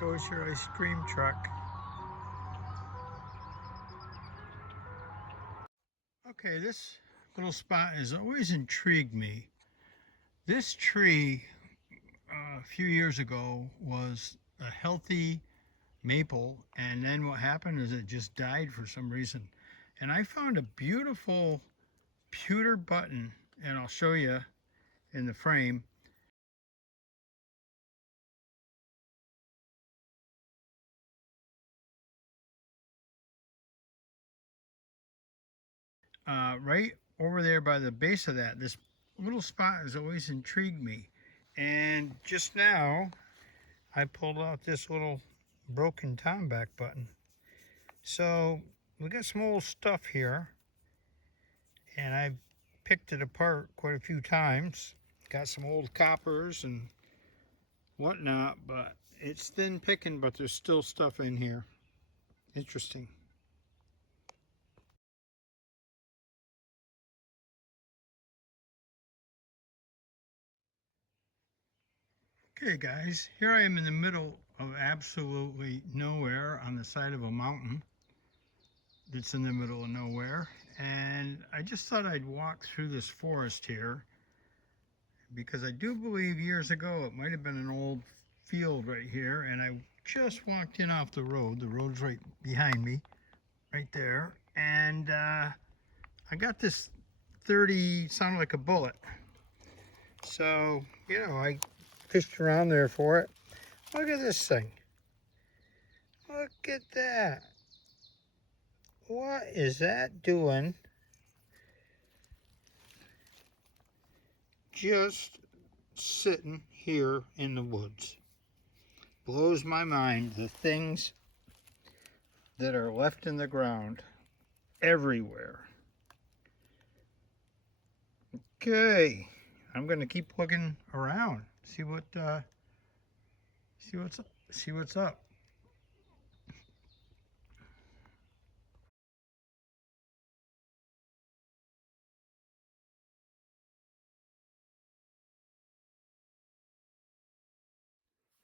There goes your ice cream truck. Okay, this little spot has always intrigued me. This tree a few years ago was a healthy maple, and then what happened is it just died for some reason. And I found a beautiful pewter button, and I'll show you in the frame. Right over there by the base of that, this little spot has always intrigued me. And just now, I pulled out this little broken tomback button. So we got some old stuff here, and I've picked it apart quite a few times. Got some old coppers and whatnot, but it's thin picking, but there's still stuff in here. Interesting. Okay guys, here I am in the middle of absolutely nowhere on the side of a mountain that's in the middle of nowhere, and I just thought I'd walk through this forest here because I do believe years ago it might have been an old field right here, and I just walked in off the road. The road's right behind me, right there, and I got this 30, sounded like a bullet. So, I fished around there for it. Look at this thing. Look at that. What is that doing? Just sitting here in the woods. Blows my mind, the things that are left in the ground everywhere. Okay, I'm gonna keep looking around, see what's up.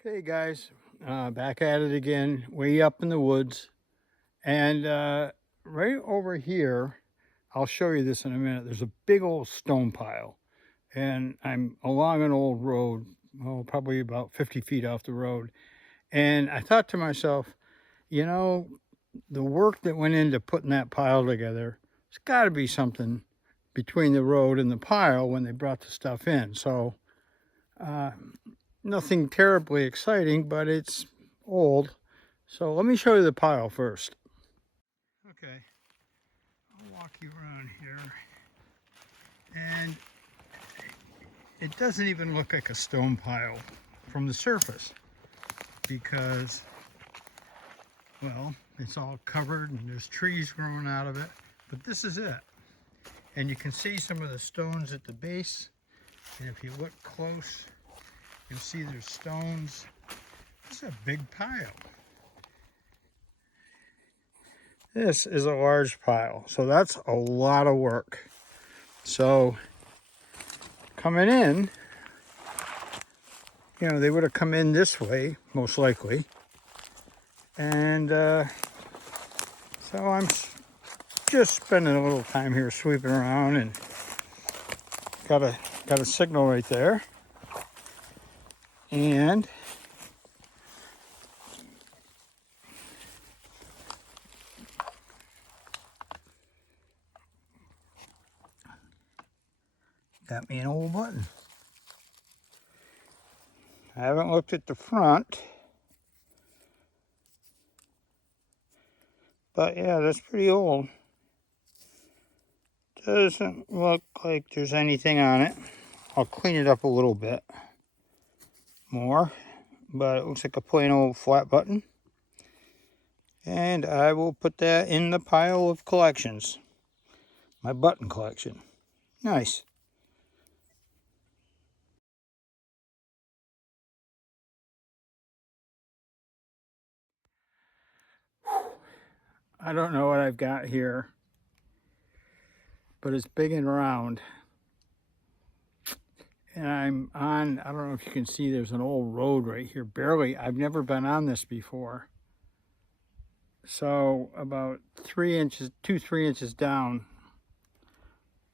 Okay, guys, back at it again, way up in the woods, and right over here, I'll show you this in a minute. There's a big old stone pile, and I'm along an old road, probably about 50 feet off the road, and I thought to myself, the work that went into putting that pile together, it's got to be something between the road and the pile when they brought the stuff in. So uh, nothing terribly exciting, but it's old. So let me show you the pile first. Okay, I'll walk you around here, and it doesn't even look like a stone pile from the surface because, well, it's all covered and there's trees growing out of it, but this is it. And you can see some of the stones at the base, and if you look close, you'll see there's stones. It's a big pile. This is a large pile, so that's a lot of work. So coming in, they would have come in this way, most likely. And so I'm just spending a little time here sweeping around, and got a signal right there. And got me an old button. I haven't looked at the front, but yeah, that's pretty old. Doesn't look like there's anything on it. I'll clean it up a little bit more, but it looks like a plain old flat button. And I will put that in the pile of collections. My button collection. Nice. I don't know what I've got here, but it's big and round. and I'm on, I don't know if you can see, there's an old road right here, barely. I've never been on this before. So about 3 inches, 3 inches down,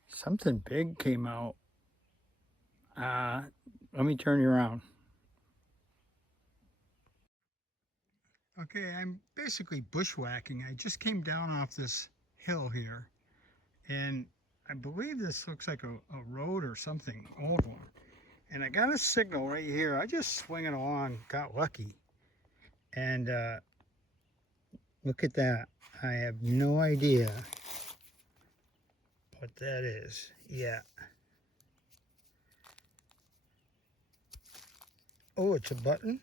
something big came out. Let me turn you around. Okay, I'm basically bushwhacking. I just came down off this hill here, and I believe this looks like a road or something, old one. And I got a signal right here. I just swing it along, got lucky. And look at that. I have no idea what that is. Yeah. Oh, it's a button.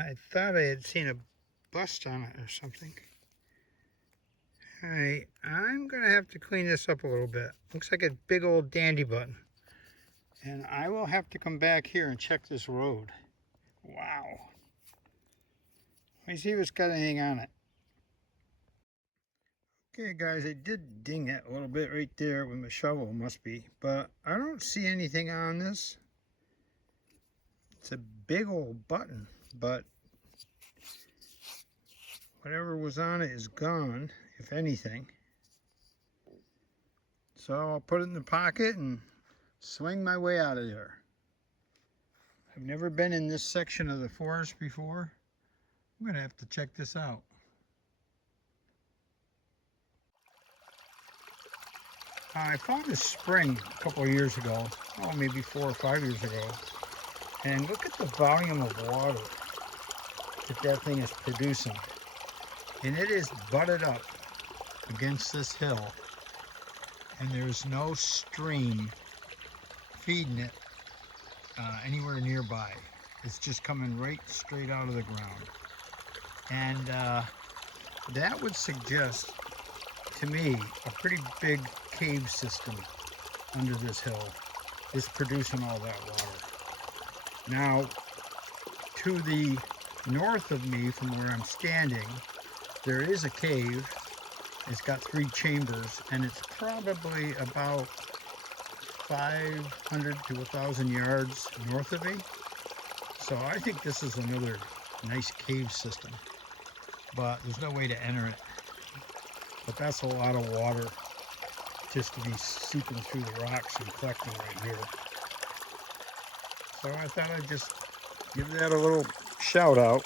I thought I had seen a bust on it or something. All right, I'm gonna have to clean this up a little bit. Looks like a big old dandy button. And I will have to come back here and check this road. Wow. Let me see if it's got anything on it. Okay guys, I did ding it a little bit right there with my shovel, must be, but I don't see anything on this. It's a big old button, but whatever was on it is gone, if anything. So I'll put it in the pocket and swing my way out of there. I've never been in this section of the forest before. I'm gonna have to check this out. I found this spring a couple of years ago, oh, maybe 4 or 5 years ago, and look at the volume of water that thing is producing. And it is butted up against this hill, and there's no stream feeding it anywhere nearby. It's just coming right straight out of the ground. And that would suggest to me a pretty big cave system under this hill is producing all that water. Now, to the north of me from where I'm standing, there is a cave. It's got 3 chambers, and it's probably about 500 to 1,000 yards north of me. So I think this is another nice cave system, but there's no way to enter it. But that's a lot of water just to be seeping through the rocks and collecting right here. So I thought I'd just give that a little shout out.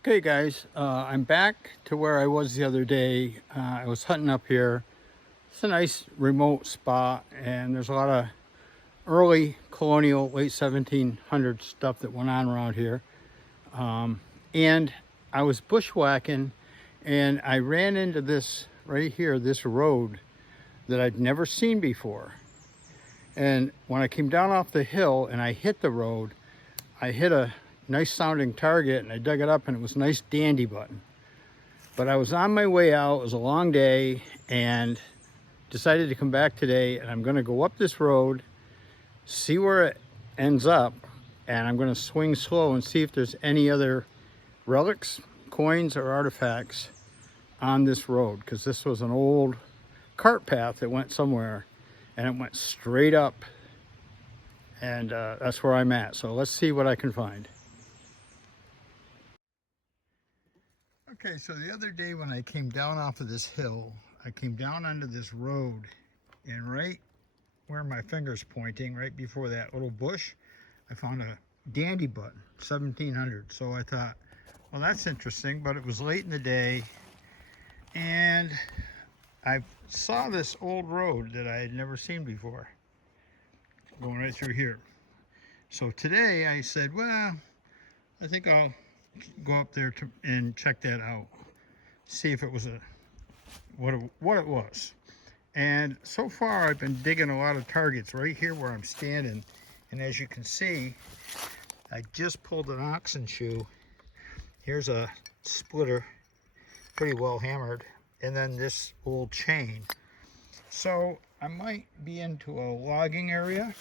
Okay guys, I'm back to where I was the other day. I was hunting up here. It's a nice remote spot, and there's a lot of early colonial, late 1700s stuff that went on around here. And I was bushwhacking, and I ran into this right here, this road that I'd never seen before. And when I came down off the hill and I hit the road, I hit a nice sounding target, and I dug it up, and it was a nice dandy button. But I was on my way out. It was a long day, and decided to come back today, and I'm going to go up this road, see where it ends up, and I'm going to swing slow and see if there's any other relics, coins, or artifacts on this road, because this was an old cart path that went somewhere, and it went straight up, and that's where I'm at. So let's see what I can find. Okay, so the other day when I came down off of this hill, I came down onto this road, and right where my finger's pointing, right before that little bush, I found a dandy button, 1700. So I thought, well, that's interesting, but it was late in the day, and I saw this old road that I had never seen before, going right through here. So today I said, well, I think I'll go up there and check that out, see if it was what it was. And so far I've been digging a lot of targets right here where I'm standing, and as you can see, I just pulled an oxen shoe. Here's a splitter, pretty well hammered, and then this old chain. So I might be into a logging area,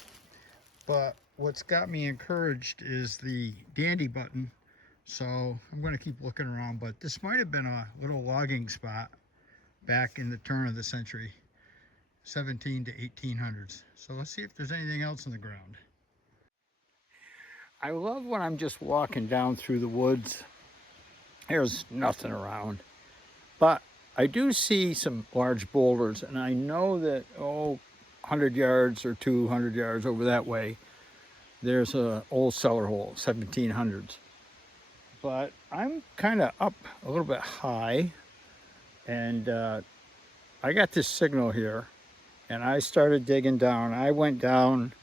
but what's got me encouraged is the dandy button. So I'm going to keep looking around, but this might have been a little logging spot back in the turn of the century, 17 to 1800s. So let's see if there's anything else in the ground. I love when I'm just walking down through the woods. There's nothing around, but I do see some large boulders, and I know that, 100 yards or 200 yards over that way, there's an old cellar hole, 1700s. But I'm kind of up a little bit high, and I got this signal here, and I started digging down. I went down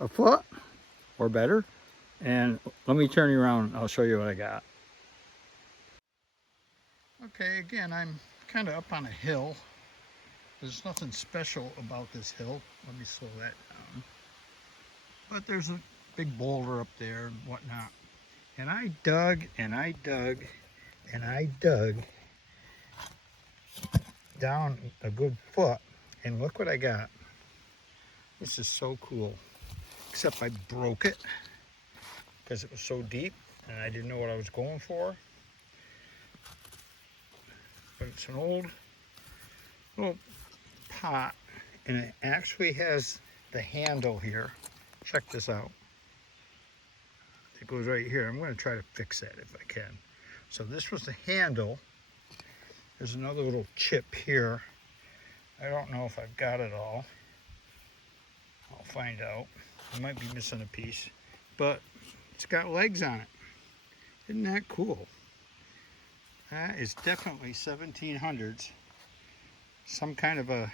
a foot or better, and let me turn you around. I'll show you what I got. Okay, again, I'm kind of up on a hill. There's nothing special about this hill. Let me slow that down. But there's a big boulder up there and whatnot. And I dug and I dug and I dug down a good foot, and look what I got. This is so cool. Except I broke it because it was so deep and I didn't know what I was going for. But it's an old little pot, and it actually has the handle here. Check this out. It goes right here. I'm going to try to fix that if I can. So this was the handle. There's another little chip here. I don't know if I've got it all. I'll find out. I might be missing a piece, but it's got legs on it. Isn't that cool? That is definitely 1700s. Some kind of a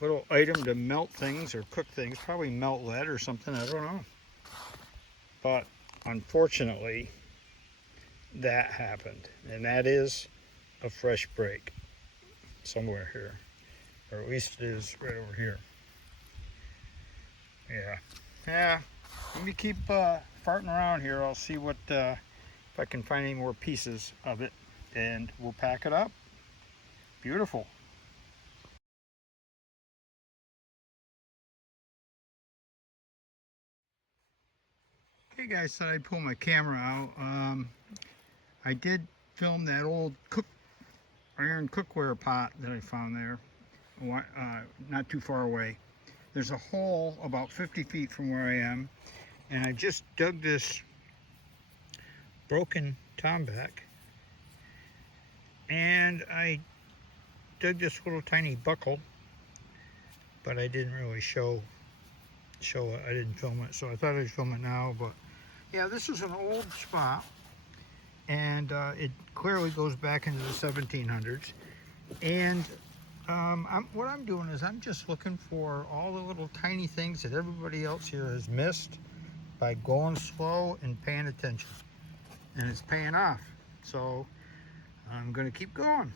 little item to melt things or cook things. Probably melt lead or something, I don't know. But unfortunately, that happened. And that is a fresh break somewhere here. Or at least it is right over here. Yeah. Let me keep farting around here. I'll see what if I can find any more pieces of it, and we'll pack it up. Beautiful. Okay guys, thought I'd pull my camera out. I did film that old iron cookware pot that I found there, not too far away. There's a hole about 50 feet from where I am, and I just dug this broken tomback, and I dug this little tiny buckle, but I didn't really show it. I didn't film it, so I thought I'd film it now. But yeah, this is an old spot, and it clearly goes back into the 1700s. And what I'm doing is I'm just looking for all the little tiny things that everybody else here has missed by going slow and paying attention. And it's paying off. So I'm going to keep going.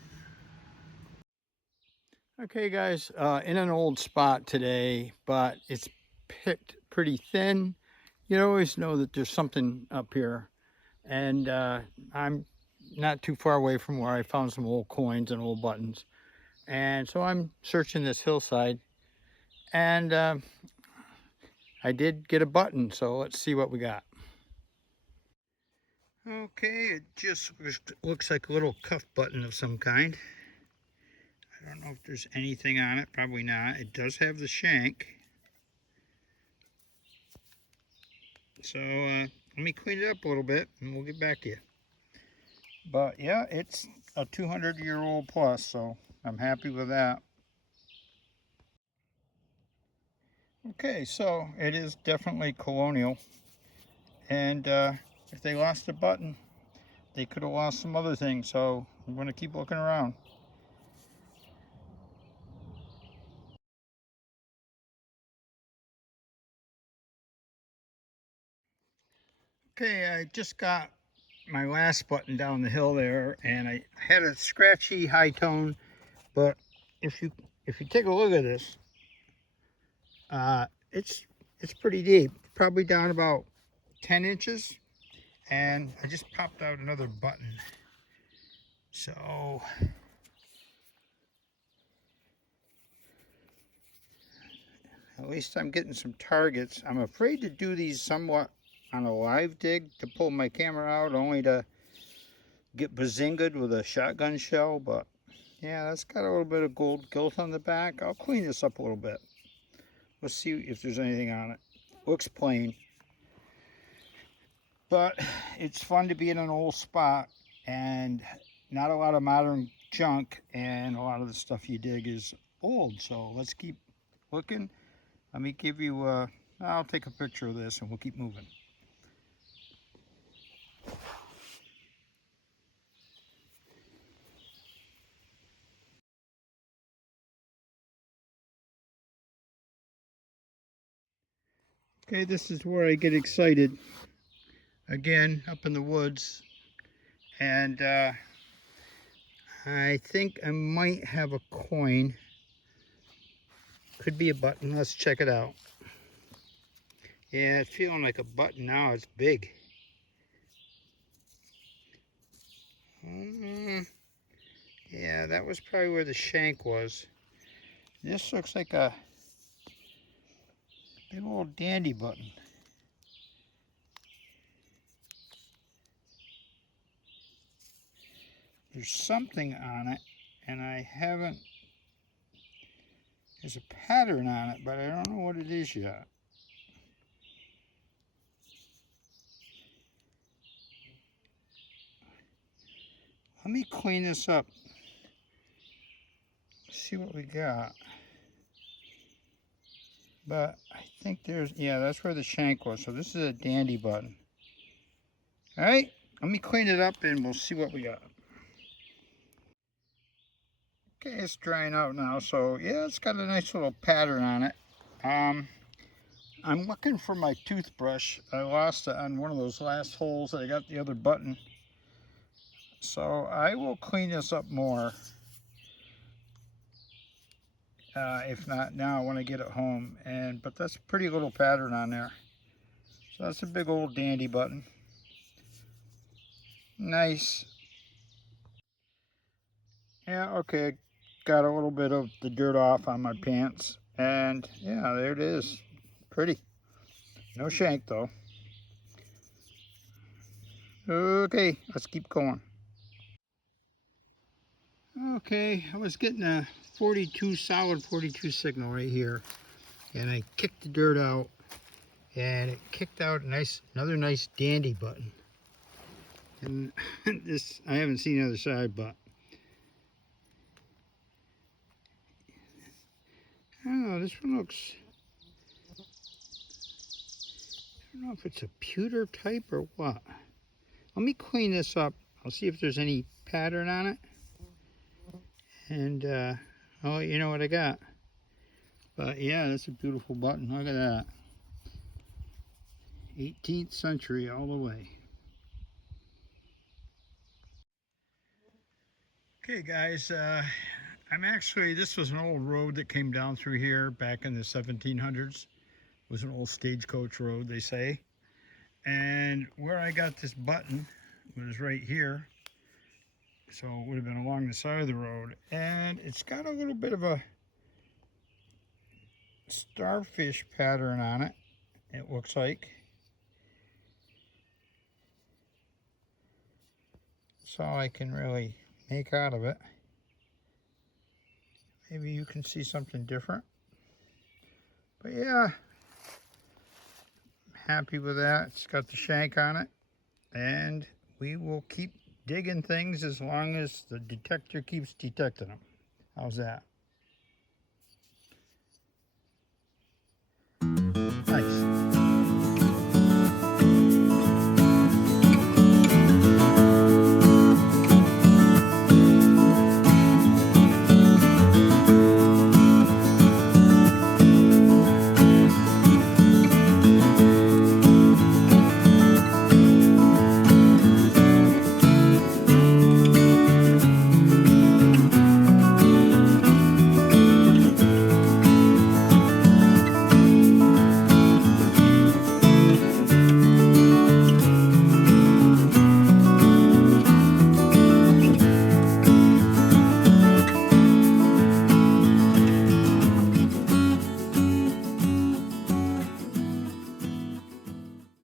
Okay guys, in an old spot today, but it's picked pretty thin. You always know that there's something up here. And I'm not too far away from where I found some old coins and old buttons. And so I'm searching this hillside, and I did get a button, so let's see what we got. Okay, it just looks like a little cuff button of some kind. I don't know if there's anything on it, probably not. It does have the shank. So let me clean it up a little bit and we'll get back to you. But yeah, it's a 200-year-old plus, so I'm happy with that. Okay, so it is definitely colonial, and if they lost a button, they could have lost some other things, so I'm going to keep looking around. Okay, I just got my last button down the hill there, and I had a scratchy high tone, but if you take a look at this, it's pretty deep, probably down about 10 inches, and I just popped out another button. So At least I'm getting some targets. I'm afraid to do these somewhat on a live dig, to pull my camera out only to get bazingaed with a shotgun shell. But yeah, that's got a little bit of gold gilt on the back. I'll clean this up a little bit. Let's see if there's anything on it. Looks plain. But it's fun to be in an old spot, and not a lot of modern junk, and a lot of the stuff you dig is old. So let's keep looking. Let me give you I'll take a picture of this and we'll keep moving. Okay, this is where I get excited. Again, up in the woods. And I think I might have a coin. Could be a button. Let's check it out. Yeah, it's feeling like a button now. It's big. Yeah, that was probably where the shank was. This looks like a big old dandy button. There's something on it, and I haven't... There's a pattern on it, but I don't know what it is yet. Let me clean this up. See what we got. But I think there's... Yeah, that's where the shank was. So this is a dandy button. Alright, let me clean it up and we'll see what we got. Okay, it's drying out now, so yeah, it's got a nice little pattern on it. I'm looking for my toothbrush. I lost it on one of those last holes. I got the other button. So I will clean this up more. If not now when I get it home. But that's a pretty little pattern on there. So that's a big old dandy button. Nice. Yeah, okay. Got a little bit of the dirt off on my pants. And yeah, there it is. Pretty. No shank though. Okay, let's keep going. Okay, I was getting a 42, solid 42 signal right here. And I kicked the dirt out. And it kicked out another nice dandy button. And this, I haven't seen the other side, but I don't know, this one looks, I don't know if it's a pewter type or what. Let me clean this up. I'll see if there's any pattern on it. And I'll let you know what I got. But yeah, that's a beautiful button. Look at that. 18th century all the way. Okay guys, this was an old road that came down through here back in the 1700s. It was an old stagecoach road, they say. And where I got this button was right here. So it would have been along the side of the road. And it's got a little bit of a starfish pattern on it, it looks like. That's all I can really make out of it. Maybe you can see something different. But yeah, I'm happy with that. It's got the shank on it. And we will keep digging things as long as the detector keeps detecting them. How's that?